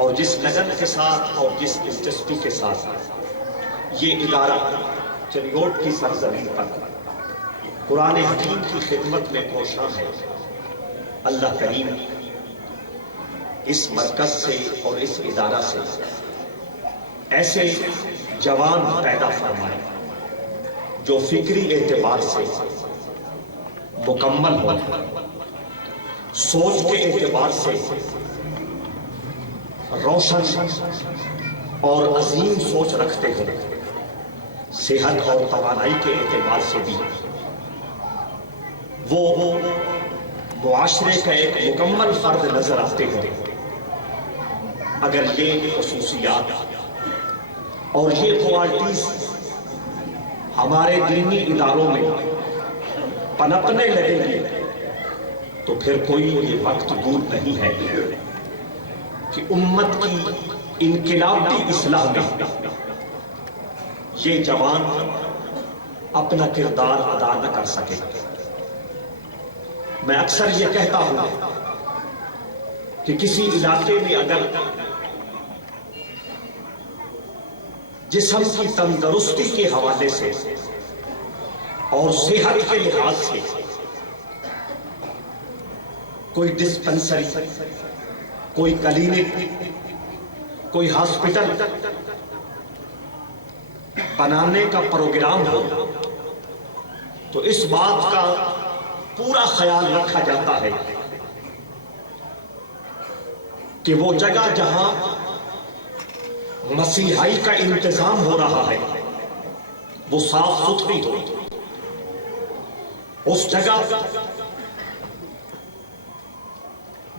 اور جس لگن کے ساتھ اور جس دلچسپی کے ساتھ یہ ادارہ چنیوٹ کی سرزمین پر قرآن حکیم کی خدمت میں کوشاں ہے، اللہ کریم اس مرکز سے اور اس ادارہ سے ایسے جوان پیدا فرمائے جو فکری اعتبار سے مکمل ہو، سوچ کے اعتبار سے روشن اور عظیم سوچ رکھتے ہیں، صحت اور توانائی کے اعتبار سے بھی وہ معاشرے کا ایک مکمل فرد نظر آتے ہیں۔ اگر یہ خصوصیات اور یہ کوالٹیز ہمارے دینی اداروں میں پنپنے لگیں گی تو پھر کوئی یہ وقت دور نہیں ہے کہ امت کی انقلابی اصلاح میں یہ جوان اپنا کردار ادا نہ کر سکے۔ میں اکثر یہ کہتا ہوں کہ کسی علاقے میں اگر جسم کی تندرستی کے حوالے سے اور صحت کے لحاظ سے کوئی ڈسپنسری، کوئی کلینک، کوئی ہاسپٹل بنانے کا پروگرام ہو تو اس بات کا پورا خیال رکھا جاتا ہے کہ وہ جگہ جہاں مسیحائی کا انتظام ہو رہا ہے وہ صاف ستھری ہو، اس جگہ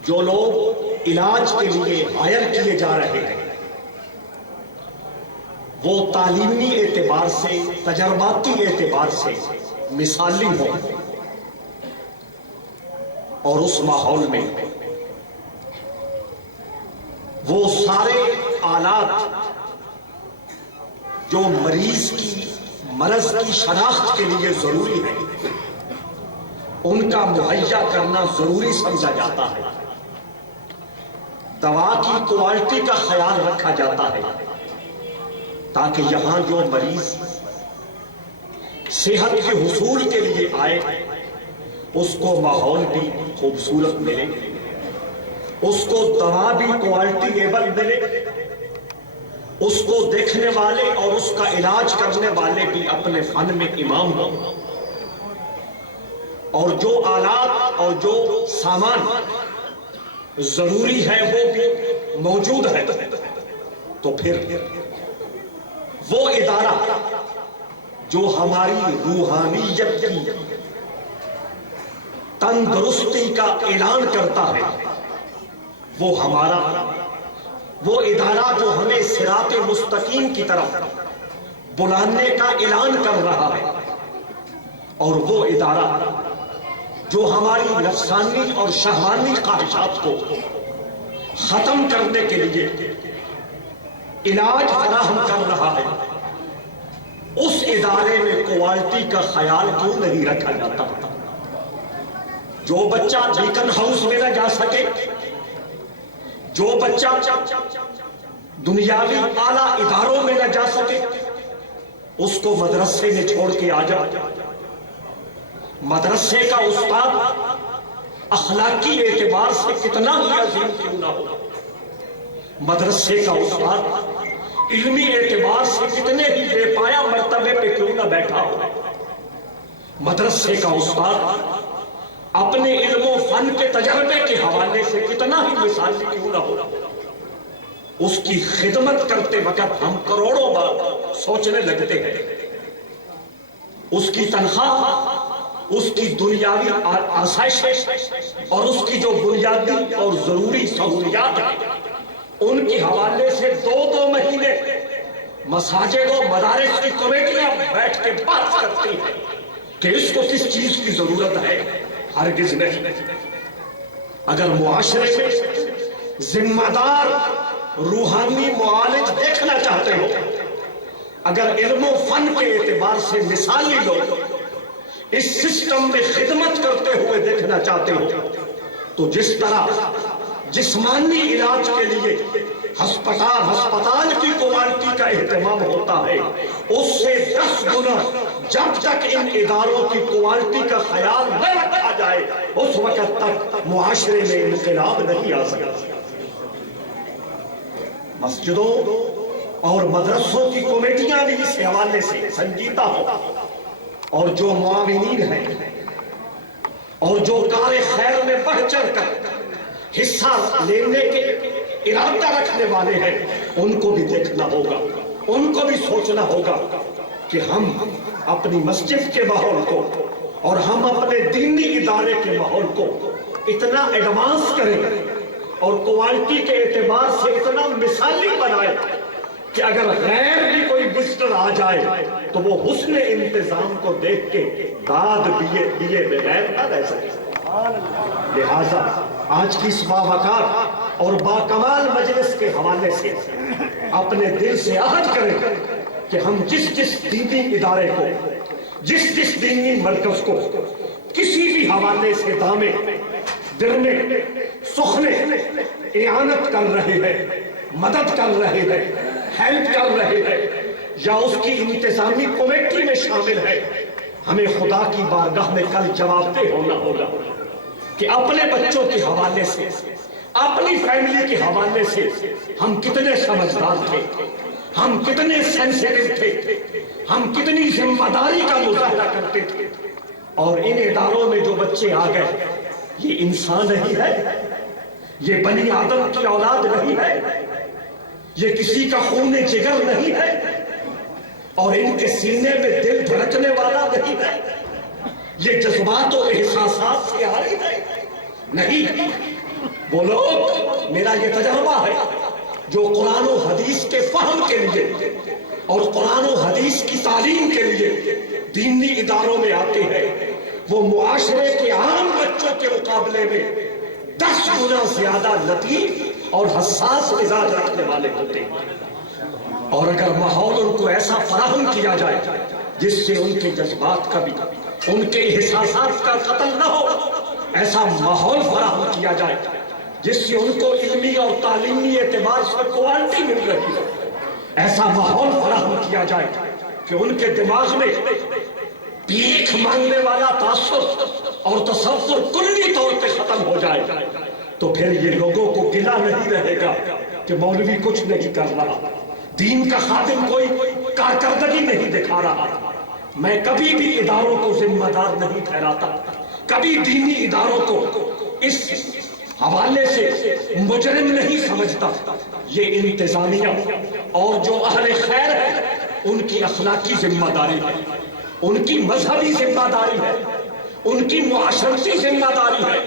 جو لوگ علاج کے لیے ہائر کیے جا رہے ہیں وہ تعلیمی اعتبار سے، تجرباتی اعتبار سے مثالی ہو، اور اس ماحول میں وہ سارے آلات جو مریض کی مرض کی شناخت کے لیے ضروری ہے ان کا مہیا کرنا ضروری سمجھا جاتا ہے، دوا کی کوالٹی کا خیال رکھا جاتا ہے تاکہ یہاں جو مریض صحت کے حصول کے لیے آئے اس کو ماحول بھی خوبصورت ملے، اس کو دوا بھی کوالٹی ایبل ملے، اس کو دیکھنے والے اور اس کا علاج کرنے والے بھی اپنے فن میں امام ہوں، اور جو آلات اور جو سامان ضروری ہے وہ بھی موجود ہے، تو پھر وہ ادارہ جو ہماری روحانیت کی تندرستی کا اعلان کرتا ہے وہ ادارہ جو ہمیں صراط مستقیم کی طرف بلانے کا اعلان کر رہا ہے، اور وہ ادارہ جو ہماری نفسانی اور شہوانی خواہشات کو ختم کرنے کے لیے علاج فراہم کر رہا ہے، اس ادارے میں کوالٹی کا خیال کیوں نہیں رکھا جاتا؟ جو بچہ بیکن ہاؤس میں نہ جا سکے، جو بچہ دنیاوی اعلیٰ اداروں میں نہ جا سکے، اس کو مدرسے میں چھوڑ کے آ جا۔ مدرسے کا استاد اخلاقی اعتبار سے کتنا ہی عظیم کیوں نہ ہو، مدرسے کا استاد علمی اعتبار سے کتنے ہی بے پایا مرتبے پہ کیوں نہ بیٹھا ہو، مدرسے کا استاد اپنے علم و فن کے تجربے کے حوالے سے کتنا ہی مثالی کیوں نہ ہو، اس کی خدمت کرتے وقت ہم کروڑوں بار سوچنے لگتے ہیں اس کی تنخواہ، اس کی دنیاوی آسائشیں اور اس کی جو بنیادی اور ضروری سہولیات ہیں ان کے حوالے سے دو مہینے مساجد و مدارس کی کمیٹیاں بیٹھ کے بات کرتی ہیں کہ اس کو کس چیز کی ضرورت ہے، ہرگز نہیں۔ اگر معاشرے میں ذمہ دار روحانی معالج دیکھنا چاہتے ہو، اگر علم و فن کے اعتبار سے مثالی لوگ اس سسٹم میں خدمت کرتے ہوئے دیکھنا چاہتے ہو تو جس طرح جسمانی علاج کے لیے اہتمام ہوتا ہے اس سے 10 گنا جب تک ان اداروں کی کوالٹی کا خیال نہ رکھا جائے اس وقت تک معاشرے میں انقلاب نہیں آ سکتا۔ مسجدوں اور مدرسوں کی کمیٹیاں بھی اس حوالے سے سنجیدہ ہو، اور جو معاونین ہیں اور جو کار خیر میں بڑھ چڑھ کر حصہ لینے کے ارادہ رکھنے والے ہیں ان کو بھی دیکھنا ہوگا، ان کو بھی سوچنا ہوگا کہ ہم اپنی مسجد کے ماحول کو اور ہم اپنے دینی ادارے کے ماحول کو اتنا ایڈوانس کریں اور کوالٹی کے اعتبار سے اتنا مثالی بنائے کہ اگر غیر بھی کوئی وزٹر آ جائے تو وہ حسن انتظام کو دیکھ کے داد دیے بغیر نہ رہ سکے۔ لہذا آج کی اس باوقار اور باکمال مجلس کے حوالے سے اپنے دل سے عہد کریں کہ ہم جس دینی ادارے کو، جس دینی مرکز کو کسی بھی حوالے سے دامے درنے سخنے اعانت کر رہے ہیں، مدد کر رہے ہیں، ہیلپ کر رہے ہیں یا اس کی انتظامی کمیٹی میں شامل ہے، ہمیں خدا کی بارگاہ میں کل جواب دہ ہونا ہوگا کہ اپنے بچوں کے حوالے سے، اپنی فیملی کے حوالے سے ہم کتنے سمجھدار تھے، ہم کتنے سینسیٹیو تھے، ہم کتنی ذمہ داری کا مظاہرہ کرتے تھے، اور ان اداروں میں جو بچے آ گئے یہ انسان نہیں ہے، یہ بنی آدم کی اولاد نہیں ہے، یہ کسی کا خون جگر نہیں ہے، اور ان کے سینے میں دل دھڑکنے والا نہیں ہے، یہ جذبات و احساسات سے آ رہی ہے نہیں۔ وہ لوگ، میرا یہ تجربہ ہے، جو قرآن و حدیث کے فہم کے لیے اور قرآن و حدیث کی تعلیم کے لیے دینی اداروں میں آتے ہیں، وہ معاشرے کے عام بچوں کے مقابلے میں 10 گنا زیادہ لطیف اور حساس مزاج رکھنے والے ہوتے ہیں، اور اگر ماحول ان کو ایسا فراہم کیا جائے جس سے ان کے جذبات کا بھی، ان کے احساسات کا قتل نہ ہو، ایسا ماحول فراہم کیا جائے جس سے ان کو علمی اور تعلیمی اعتبار سے کوالٹی مل رہی ہے، ایسا ماحول فراہم کیا جائے کہ ان کے دماغ میں بھیک مانگنے والا تعصب اور تصور کلی طور پہ ختم ہو جائے، تو پھر یہ لوگوں کو گلہ نہیں رہے گا کہ مولوی کچھ نہیں کر رہا، دین کا خادم کوئی کارکردگی نہیں دکھا رہا۔ میں کبھی بھی اداروں کو ذمہ دار نہیں ٹھہراتا، کبھی دینی اداروں کو اس حوالے سے مجرم نہیں سمجھتا۔ یہ انتظامیہ اور جو اہل خیر ہے ان کی اخلاقی ذمہ داری ہے، ان کی مذہبی ذمہ داری ہے، ان کی معاشرتی ذمہ داری ہے،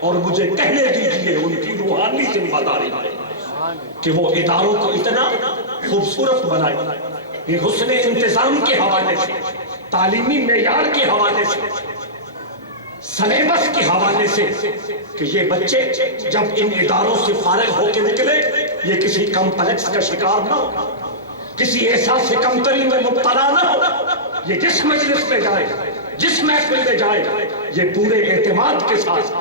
اور مجھے کہنے دیجیے ان کی روحانی ذمہ داری ہے کہ وہ اداروں کو اتنا خوبصورت بنائے، یہ حسن انتظام کے حوالے سے، تعلیمی معیار کے حوالے سے، سلیبس کے حوالے سے، کہ یہ بچے جب ان اداروں سے فارغ ہو کے نکلے یہ کسی کمپلیکس کا شکار نہ ہو، کسی احساس کمتری میں مبتلا نہ ہو، یہ جس مجلس میں جائے، جس محفل میں جائے، یہ پورے اعتماد کے ساتھ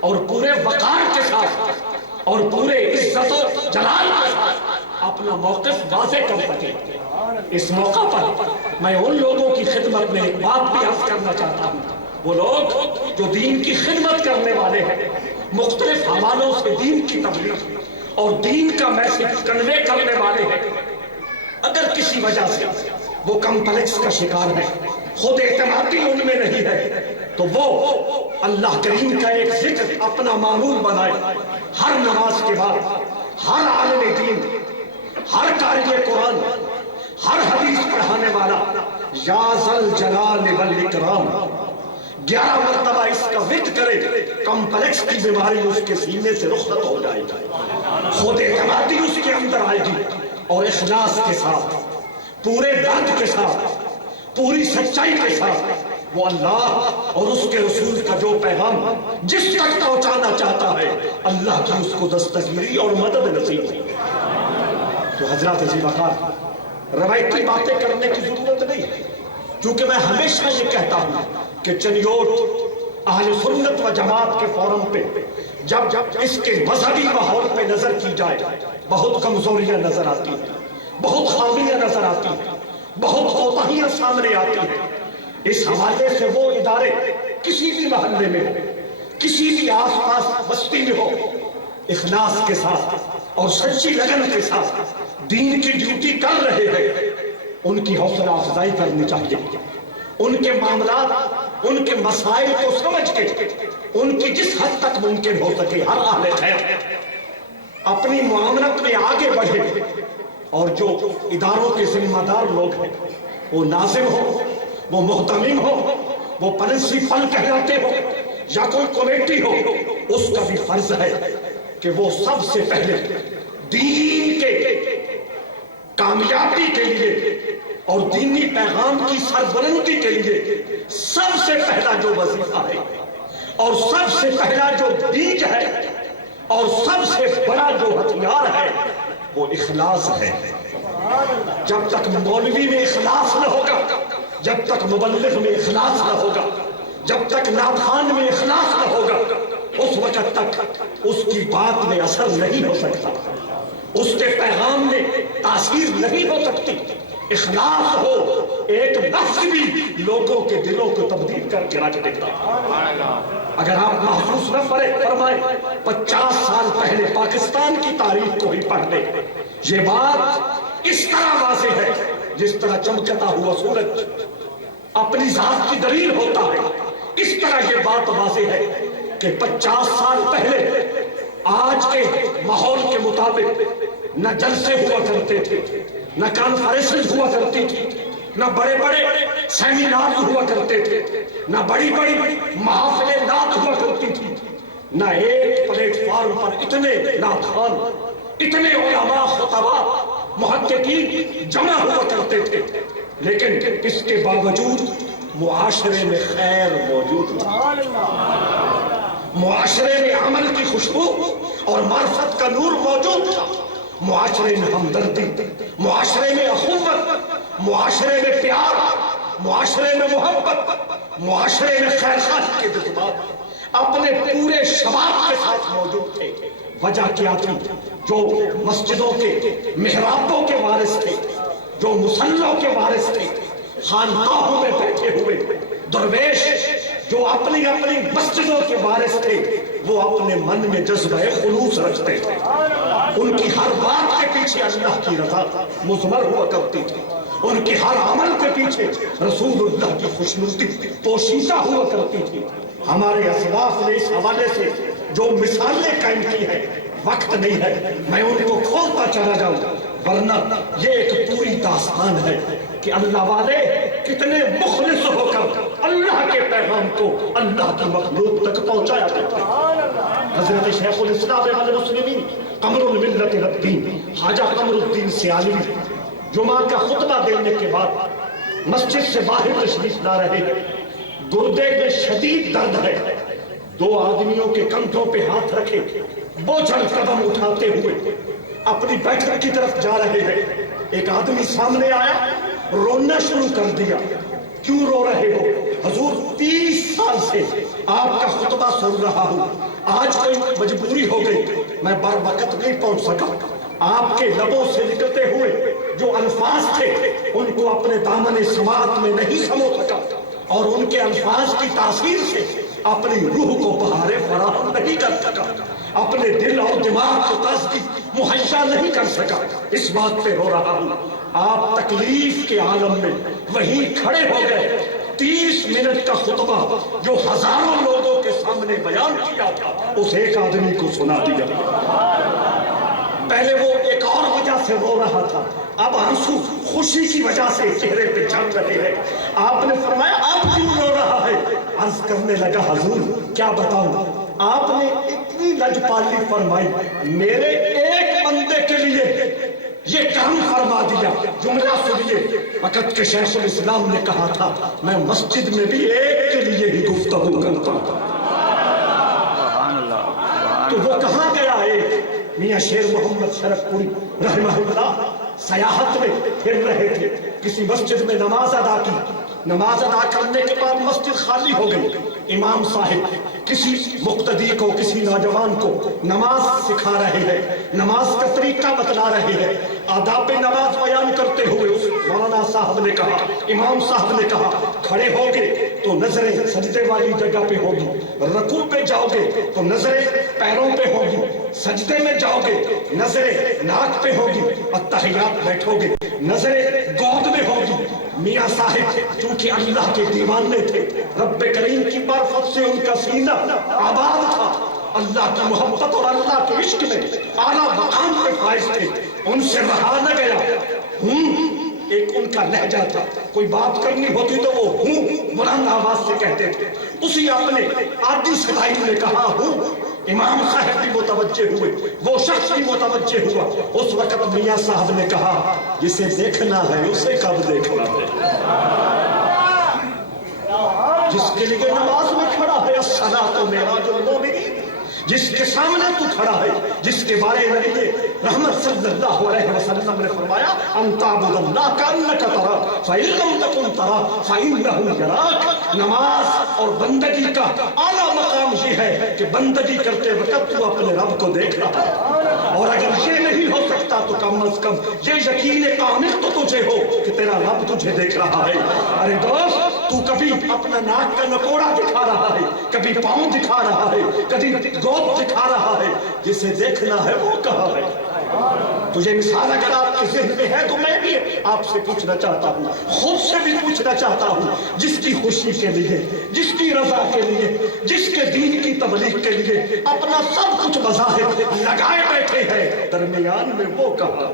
اور پورے وقار کے ساتھ اور پورے عزت و جلال کے ساتھ اپنا موقف واضح کر سکے۔ اس موقع پر میں ان لوگوں کی خدمت میں ایک بات بھی عرض کرنا چاہتا ہوں، وہ لوگ جو دین کی خدمت کرنے والے ہیں، مختلف حوالوں سے دین کی تبلیغ اور دین کا میسج کنوے کرنے والے ہیں، اگر کسی وجہ سے وہ کمپلیکس کا شکار ہے، خود اعتمادی ان میں نہیں ہے، تو وہ اللہ کریم کا ایک ذکر اپنا معمول بنائے، ہر نماز کے بعد ہر عالم دین، ہر قاری قرآن، ہر حدیث پڑھانے والا یا ذل جلال والاکرام 11 مرتبہ اس کا ذکر کرے، کمپلیکس کی بیماری اس کے سینے سے رخصت ہو جائے گی، خود اعتمادی اس کے اندر آئے گی، اور اخلاص کے ساتھ، پورے درد کے ساتھ، پوری سچائی کے ساتھ وہ اللہ اور اس کے رسول کا جو پیغام جس تک پہنچانا چاہتا ہے، اللہ کی اس کو دستگیری اور مدد نصیب ہو۔ تو حضرات عزیز وقار، روایتی باتیں کرنے کی ضرورت نہیں ہے، کیونکہ میں ہمیشہ یہ کہتا ہوں کہ چنیوٹ اہل سنت و جماعت کے فورم پہ جب اس کے مذہبی ماحول پہ نظر کی جائے بہت کمزوریاں نظر آتی ہیں، بہت خامیاں نظر آتی ہیں، بہت کوتاہیاں سامنے آتی ہیں۔ اس حوالے سے وہ ادارے کسی بھی محلے میں ہو، کسی بھی آس پاس بستی میں ہو، اخلاص کے ساتھ اور سچی لگن کے ساتھ دین کی ڈیوٹی کر رہے ہیں، ان کی حوصلہ افزائی کرنی چاہیے۔ ان کے معاملات، ان کے مسائل کو سمجھ کے ان کی جس حد تک ممکن ہو سکے ہر اہل خیر اپنی معاملت میں آگے بڑھے، اور جو اداروں کے ذمہ دار لوگ ہیں، وہ ناظم ہو، وہ محتمم ہو، وہ پرنسپل کہلاتے ہو یا کوئی کمیٹی ہو، اس کا بھی فرض ہے کہ وہ سب سے پہلے دین کے کامیابی کے لیے اور دینی پیغام کی سربلندی کے لیے سب سے پہلا جو وظیفہ ہے اور سب سے پہلا جو بیج ہے اور سب سے بڑا جو ہتھیار ہے وہ اخلاص ہے۔ جب تک مولوی میں اخلاص نہ ہوگا، جب تک مبلغ میں اخلاص نہ ہوگا، جب تک نادخان میں اخلاص نہ ہوگا، اس وقت تک اس کی بات میں اثر نہیں ہو سکتا، اس کے پیغام میں تاثیر نہیں ہو سکتی۔ اخلاص ہو، ایک لفظ بھی لوگوں کے دلوں کو تبدیل کر کے رکھ دیتا۔ اگر آپ محسوس نہ فرمائیں، 50 سال پہلے پاکستان کی تاریخ کو ہی پڑھ لیں، یہ بات اس طرح واضح ہے جس طرح چمکتا ہوا سورج اپنی ذات کی دلیل ہوتا ہے، اس طرح یہ بات واضح ہے کہ 50 سال پہلے آج کے ماحول کے مطابق نہ جلسے ہوا کرتے تھے، نہ کانفرنسز ہوا کرتی تھی، نہ بڑے بڑے سیمینار ہوا کرتے تھے، نہ بڑی بڑی محافلیں نعت ہوا کرتی تھی، نہ ایک پلیٹ فارم پر اتنے نعتخوان، اتنے علماء، خطباء، محققین جمع ہوا کرتے تھے، لیکن اس کے باوجود معاشرے میں خیر موجود تھی، معاشرے میں عمل کی خوشبو اور معرفت کا نور موجود تھا، معاشرے میں ہمدردی، معاشرے میں اخوت، معاشرے میں پیار، معاشرے میں محبت، معاشرے میں خیر خواہی کے جذبات اپنے پورے شباب کے ساتھ موجود تھے۔ وجہ کیا تھی؟ جو مسجدوں کے محرابوں کے وارث تھے، جو مصلوں کے وارث تھے، خانقاہوں میں بیٹھے ہوئے درویش جو اپنی اپنی مسجدوں کے وارث تھے، وہ اپنے من میں جذبہ خلوص رکھتے تھے، ان کی ہر بات کے پیچھے اللہ کی رضا مضمر ہوا کرتی تھی، ان کے ہر عمل کے پیچھے رسول اللہ کی خوشنودی پوشیدہ ہوا کرتی تھی۔ ہمارے اسلاف نے اس حوالے سے جو مثالیں قائم کی ہیں، وقت نہیں ہے میں ان کو کھولتا چلا جاؤں، ورنہ یہ ایک پوری داستان ہے کہ اللہ والے کتنے مخلص ہو کر اللہ کے پیغام کو اللہ کی مخلوق تک پہنچایا کرتے ہیں۔ حضرت شیخ الاسلام والمسلمین قمر الملت الدین خواجہ قمر الدین سیالوی جمعہ کا خطبہ دینے کے بعد مسجد سے باہر تشریف لا رہے ہیں، گردے میں شدید درد ہے، دو آدمیوں کے کندھوں پہ ہاتھ رکھے بوجھل قدم اٹھاتے ہوئے اپنی بیٹھک کی طرف جا رہے ہیں۔ ایک آدمی سامنے آیا، رونا شروع کر دیا۔ کیوں رو رہے ہو؟ حضور 30 سال سے آپ کا خطبہ سن رہا ہوں، آج کوئی مجبوری ہو گئی، میں بر وقت نہیں پہنچ سکا، آپ کے لبوں سے نکلتے ہوئے جو الفاظ تھے ان کو اپنے دامن سماعت میں نہیں سمو سکا، اور ان کے الفاظ کی تاثیر سے اپنی روح کو بہارے فراہم نہیں کر سکا، اپنے دل اور دماغ کو تازگی مہیا نہیں کر سکا، اس بات پہ رو رہا ہوں۔ آپ تکلیف کے عالم میں وہیں کھڑے ہو گئے، 30 منٹ کا خطبہ جو ہزاروں لوگوں کے سامنے بیان کیا تھا اس ایک آدمی کو سنا دیا۔ پہلے وہ ایک اور وجہ سے رو رہا تھا، اب آنسو خوشی کی وجہ سے چہرے پہ جم رہے ہیں۔ آپ نے فرمایا اب کیوں رو رہا ہے؟ عرض کرنے لگا حضور کیا بتاؤں، آپ نے اتنی لجپالی فرمائی، میرے ایک بندے کے لیے یہ کام فرما دیا۔ جملہ سنیے، وقت کے شیخ الاسلام نے کہا تھا میں مسجد میں بھی ایک کے لیے ہی گفتگو کرتا ہوں، تو وہ کہاں گیا ایک؟ میاں شیر محمد شرف پوری رحمہ اللہ سیاحت میں پھر رہے تھے، کسی مسجد میں نماز ادا کی، نماز ادا کرنے کے بعد مسجد خالی ہو گئی، امام صاحب کسی مقتدی کو، کسی نوجوان کو نماز سکھا رہے ہیں، نماز کا طریقہ بتلا رہے ہیں، آداب نماز بیان کرتے ہوئے اس مولانا صاحب نے کہا، امام صاحب نے کہا، کھڑے ہوگے تو نظریں سجدے والی جگہ پہ ہوگی، رکوع پہ جاؤ گے تو نظریں پیروں پہ ہوگی، سجدے میں جاؤ گے نظریں ناک پہ ہوگی، التحیات بیٹھو گے نظریں گود میں ہوگی۔ میاں صاحب چونکہ اللہ کے دیوانے تھے، رب کریم کی معرفت سے ان کا سینہ آباد تھا، اللہ کی محبت اور اللہ کے عشق میں اعلیٰ مقام پہ فائز تھے، ان سے رہا نہ گیا۔ ایک ان کا لہجہ تھا، کوئی بات کرنی ہوتی تو وہ بلند آواز سے کہتے تھے، اسی اپنے عادی صدائی میں کہا ہوں۔ امام صاحب بھی متوجہ ہوئے، وہ شخص بھی متوجہ ہوا۔ اس وقت میاں صاحب نے کہا، جسے دیکھنا ہے اسے کب دیکھنا ہے؟ جس کے لیے نماز میں کھڑا ہے، الصلاۃ معراج المومنین، جس کے سامنے تو کھڑا ہے، جس کے بارے میں نبی رحمت صلی اللہ علیہ وسلم نے فرمایا، ان تعبد اللہ کانک تراہ فإن لم تکن تراہ فإنہ یراک۔ نماز اور بندگی کا اعلیٰ مقام یہ ہے کہ بندگی کرتے وقت تو اپنے رب کو دیکھ رہا ہے، اور اگر یہ نہیں ہو سکتا تو کم از کم یہ یقین کامل تو تجھے ہو کہ تیرا رب تجھے دیکھ رہا ہے۔ ارے دوست، تو کبھی اپنا ناک کا نکوڑا دکھا رہا ہے، کبھی پاؤں دکھا رہا ہے، کبھی گود دکھا رہا ہے، جسے دیکھنا ہے وہ کہاں ہے؟ تجھے مثال اگر آپ کے ذہن میں ہے تو میں بھی آپ سے پوچھنا چاہتا ہوں، خود سے بھی پوچھنا چاہتا ہوں، جس کی خوشی کے لیے، جس کی رضا کے لیے، جس کے دین کی تبلیغ کے لیے اپنا سب کچھ مظاہر لگائے بیٹھے ہیں، درمیان میں وہ کہاں؟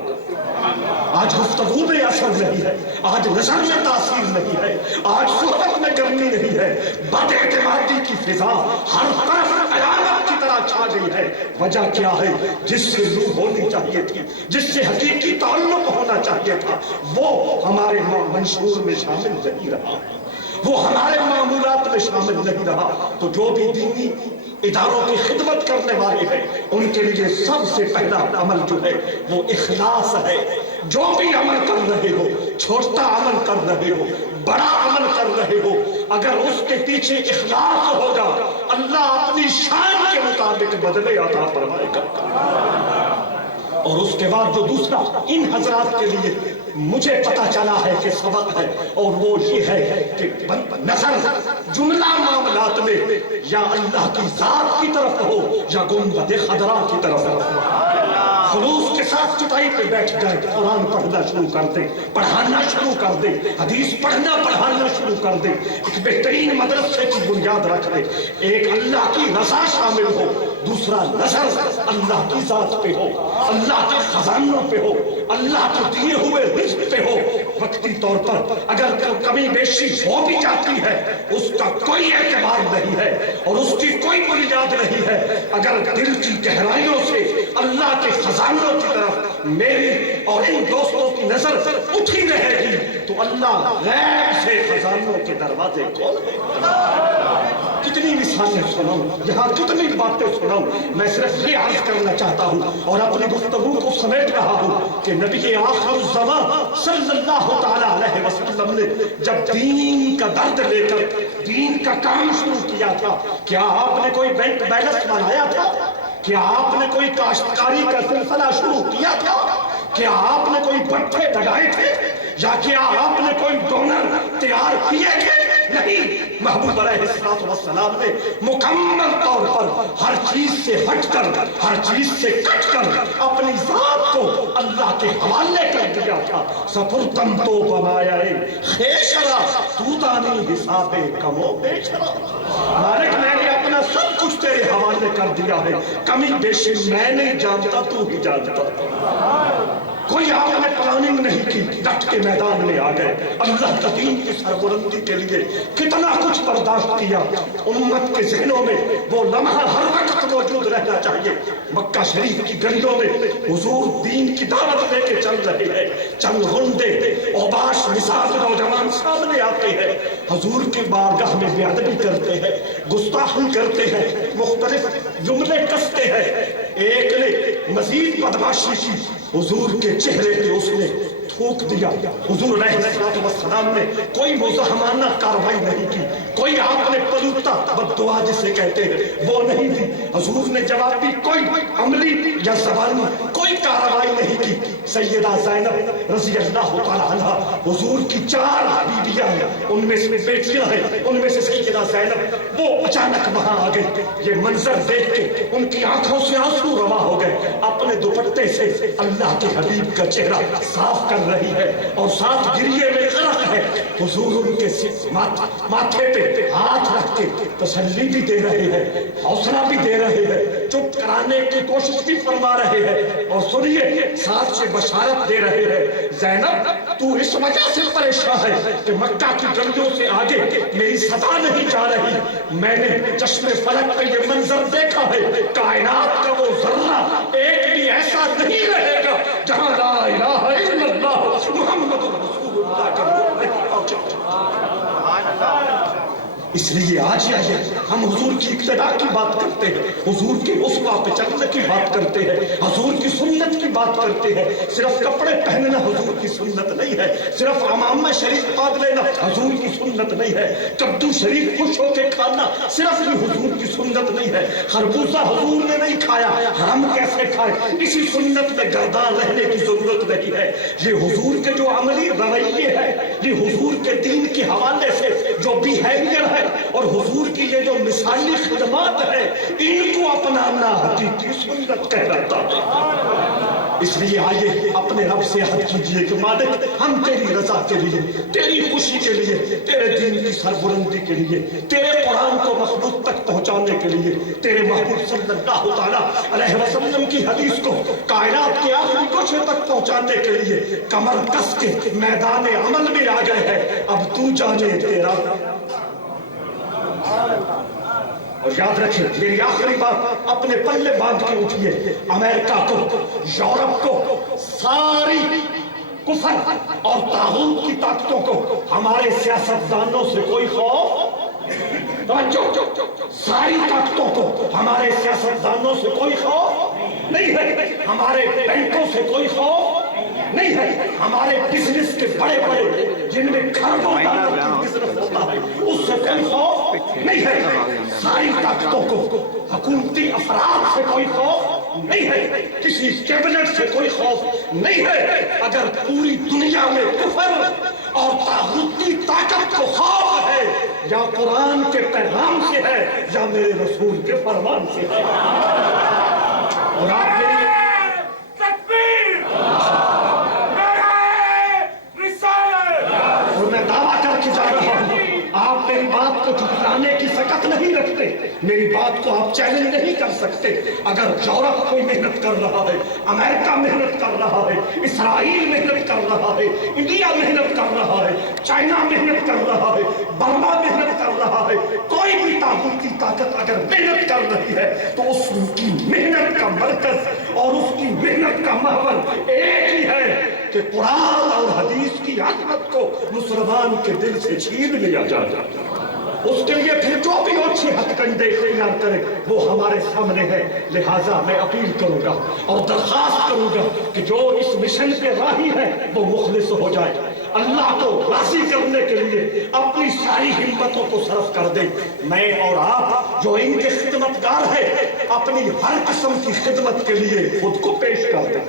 آج گفتگو میں اثر نہیں ہے، آج نظر میں تاثیر نہیں ہے، آج صحبت میں گرمی نہیں ہے، بد اعتمادی کی فضا ہر طرف قیامت کی طرح چھا گئی ہے۔ وجہ کیا ہے؟ جس سے روح ہونی چاہیے تھی، جس سے حقیقی تعلق ہونا چاہیے تھا، وہ ہمارے منشور میں شامل نہیں رہا، وہ ہمارے معمولات میں شامل نہیں رہا۔ تو جو بھی دینی اداروں کی خدمت کرنے والے ہیں، ان کے لیے سب سے پہلا عمل جو ہے وہ اخلاص ہے۔ جو بھی عمل کر رہے ہو، چھوٹا عمل کر رہے ہو، بڑا عمل کر رہے ہو، اگر اس کے پیچھے اخلاص ہوگا، اللہ اپنی شان کے مطابق بدلے عطا فرمائے گا۔ اور اس کے بعد جو دوسرا ان حضرات کے لیے مجھے پتا چلا ہے کہ سبق ہے، اور وہ یہ ہے کہ نظر جملہ معاملات میں یا اللہ کی ذات کی طرف ہو یا گنبد خضرا کی طرف ہو، خلوص کے ساتھ چٹائی پہ بیٹھ جائے، قرآن پڑھنا شروع کر دے، پڑھانا شروع کر دے، حدیث پڑھانا شروع کر دے، ایک بہترین مدرسے کی بنیاد رکھ دے، ایک اللہ کی رضا شامل ہو، دوسرا نظر اللہ کی ذات پہ ہو، اللہ کے خزانوں پہ ہو، اللہ کو دیے ہوئے رزق پہ ہو۔ وقتی طور پر اگر کمی بیشی ہو بھی جاتی ہے، اس کا کوئی اعتبار نہیں ہے اور اس کی کوئی بنیاد نہیں ہے۔ اگر دل کی گہرائیوں سے اللہ کے خزانوں کی طرف میری اور ان دوستوں کی نظر اٹھی رہے گی تو اللہ غیب سے خزانوں کے دروازے کھول دے گا۔ کتنی مثالیں سناؤں، یہاں کتنی باتیں سناؤں، میں صرف یہ عرض کرنا چاہتا ہوں اور اپنی گفتگو کو سمیٹ رہا ہوں کہ نبی آخر الزمان صلی اللہ تعالیٰ علیہ وسلم نے جب دین کا درد لے کر دین کا کام شروع کیا تھا، کیا آپ نے کوئی بینک بیلنس بنایا تھا؟ کیا آپ نے کوئی کاشتکاری کا سلسلہ شروع کیا تھا؟ کیا آپ نے کوئی بٹھے لگائے تھے یا کیا آپ نے کوئی ڈونر تیار کیے تھے؟ نہیں، محبوب علیہ السلام نے مکمل طور پر ہر چیز سے ہٹ کر، ہر چیز سے کٹ کر اپنی ذات کو اللہ کے حوالے کر دیا تھا۔ سپرتم تو بنایا خیشرا تو دانی حساب کمو بیچرا، مالک میں نے اپنا سب کچھ تیرے حوالے کر دیا ہے، کمی بیشی میں نہیں جانتا، تو ہی جانتا۔ کوئی آپ نے پلاننگ نہیں کی، ڈٹ کے میدان میں آ گئے، اللہ کا دین کی سربلندی کے لیے کتنا کچھ برداشت کیا۔ امت کے ذہنوں میں وہ لمحہ ہر وقت موجود رہنا چاہیے۔ مکہ شریف کی گلیوں میں حضور دین کی دعوت لے کے چل رہے ہیں، چند غنڈے اوباش مثال نوجوان سامنے آتے ہیں، حضور کی بارگاہ میں بے ادبی کرتے ہیں، گستاخی کرتے ہیں، مختلف جملے کستے ہیں۔ ایک نے مزید بدماشی کی، حضور کے چہرے پہ اس نے تھوک دیا۔ حضور علیہ السلام نے کوئی مزاحمانہ کاروائی نہیں کی، کوئی آپ نے پلوتا بد دعا جسے کہتے ہیں وہ نہیں دی۔ حضور نے جواب دی کوئی عملی یا زبانی کوئی کاروائی نہیں کی۔ سیدہ زینب رضی اللہ تعالی عنہ حضور کی 4 بیویاں ہیں، ان میں سے بیٹیاں ہیں، ان میں سے سیدہ زینب وہ اچانک وہاں آ گئی۔ یہ منظر دیکھ کے ان کی آنکھوں سے آنسو روا ہو گئے، اپنے دوپٹے سے اللہ کے حبیب کا چہرہ صاف کر رہی ہے اور ساتھ گریے میں غرق ہے۔ حضور ان کے ماتھے پہ ہاتھ رکھ کے تسلی بھی دے رہے ہیں، حوصلہ بھی دے رہے ہیں، چپ کرانے کی کوشش بھی فرما رہے ہیں، اور سنیے ساتھ سے بشارت دے رہے ہیں زینب تو اس وجہ سے پریشان ہے کہ مکہ کی گلیوں سے آگے میری صدا نہیں جا رہی۔ میں نے چشم فلک پہ یہ منظر دیکھا ہے، کائنات کا وہ ذرہ ایک بھی ایسا نہیں رہے گا جہاں لا الہ الا اللہ محمد رسول اللہ کا نور نہیں پہنچے۔ اس لیے آج ہم حضور کی اقتداء کی بات کرتے ہیں، حضور کی اسوہ پہ چلنے کی بات کرتے ہیں، حضور کی سنت کی بات کرتے ہیں۔ صرف کپڑے پہننا حضور کی سنت نہیں ہے، صرف امامہ شریف باندھ لینا حضور کی سنت نہیں ہے، کدو شریف خوش ہو کے کھانا صرف بھی حضور کی سنت نہیں ہے، خربوزہ حضور نے نہیں کھایا ہم کیسے کھائیں، اسی سنت میں گردان رہنے کی ضرورت نہیں ہے۔ یہ حضور کے جو عملی رویے ہے، یہ حضور کے دین کے حوالے سے جو بیہیویئر ہے اور حضور کی یہ جو مثالی خدمات ہے، ان کو اپنانا حقیقی سنت کہلاتا ہے۔ اس لیے آئیے اپنے رب سے عہد کیجئے کہ مالک ہم تیری رضا کے لیے، تیری خوشی کے لیے، تیرے دین کی سربلندی کے لیے، تیرے قرآن کو مخلوق تک پہنچانے کے لیے، تیرے محبوب صلی اللہ تعالیٰ علیہ وسلم کی حدیث کو کائنات کے آخری گوشے تک پہنچانے کے لیے کمر کس کے میدان عمل میں آ گئے ہیں۔ اب تو جانے تیرا۔ اور یاد رکھیں میری آخری بات، اپنے پلے باندھ کے اٹھیے، امریکہ کو، یورپ کو، ساری کفر اور طاغوت کی طاقتوں کو ہمارے سیاستدانوں سے کوئی خوف، ساری طاقتوں کو ہمارے سیاستدانوں سے کوئی خوف نہیں ہے، ہمارے بینکوں سے کوئی خوف نہیں ہے، ہمارے بزنس کے بڑے بڑے جن میں کھربوں ڈالر کی بزنس ہوتا ہے اس سے کوئی خوف نہیں ہے، ساری طاقتوں کو حکومتی افراد سے کوئی خوف نہیں ہے، کسی کیبنٹ سے کوئی خوف نہیں ہے۔ اگر پوری دنیا میں کفر اور طاغوتی طاقت کو خوف ہے، یا قرآن کے پیغام سے ہے یا میرے رسول کے فرمان سے ہے۔ اور آپ نے میری بات کو جھٹلانے کی سکت نہیں رکھتے، میری بات کو آپ چیلنج نہیں کر سکتے۔ اگر یورپ کوئی محنت کر رہا ہے، امریکہ محنت کر رہا ہے، اسرائیل محنت کر رہا ہے، انڈیا محنت کر رہا ہے، چائنا محنت کر رہا ہے، برما محنت کر رہا ہے، کوئی بھی طاقت کی طاقت اگر محنت کر رہی ہے تو اس کی محنت کا مرکز اور اس کی محنت کا محور ایک ہی ہے کہ قرآن اور حدیث کی عظمت کو مسلمان کے دل سے چھین لیا جائے۔ اس کے لیے پھر جو بھی اچھی ہتھ کنڈے اختیار کرے وہ ہمارے سامنے ہے۔ لہٰذا میں اپیل کروں گا اور درخواست کروں گا کہ جو اس مشن پہ راہی ہے وہ مخلص ہو جائے، اللہ کو راضی کرنے کے لیے اپنی ساری ہمتوں کو صرف کر دیں۔ میں اور آپ جو ان کے خدمتگار ہیں اپنی ہر قسم کی خدمت کے لیے خود کو پیش کر دیں،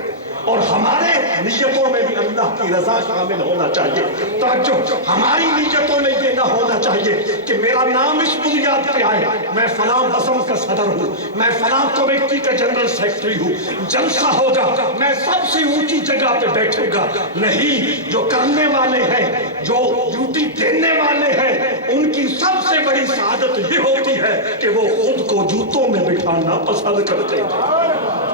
اور ہمارے نیتوں میں بھی اللہ کی رضا شامل ہونا چاہیے۔ توجہ، ہماری نیتوں میں یہ نہ ہونا چاہیے کہ میرا نام اس بنیاد پہ آئے میں فلاں بزم کا صدر ہوں، میں فلاں کمیٹی کا جنرل سیکرٹری ہوں، جلسہ ہوگا میں سب سے اونچی جگہ پہ بیٹھوں گا۔ نہیں، جو کرنے والے ہیں، جو ڈیوٹی دینے والے ہیں، ان کی سب سے بڑی سعادت یہ ہوتی ہے کہ وہ خود کو جوتوں میں بٹھانا پسند کرتے ہیں۔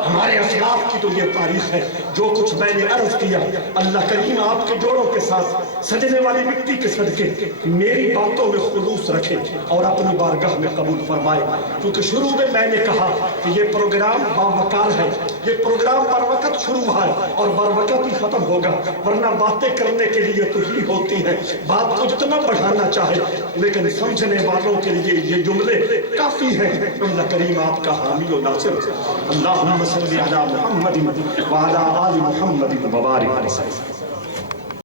ہمارے اسلاف کی تو یہ تاریخ ہے۔ جو کچھ میں نے عرض کیا اللہ کریم آپ کے جوڑوں کے ساتھ سجنے والی مٹی کے صدقے میری باتوں میں خلوص رکھے اور اپنی بارگاہ میں قبول فرمائے، کیونکہ شروع میں نے کہا کہ یہ پروگرام باوقار ہے، یہ پروگرام بر وقت شروع ہے اور بر وقت ہی ختم ہوگا، ورنہ باتیں کرنے کے لیے تو ہی ہوتی ہیں، بات کو جتنا بڑھانا چاہے لیکن سمجھنے والوں کے لیے یہ جملے کافی ہیں۔ اللہ کریم آپ کا حامی و ناصر۔ اللہم صلی علی محمد وعلی آل محمد وبارک علیہ۔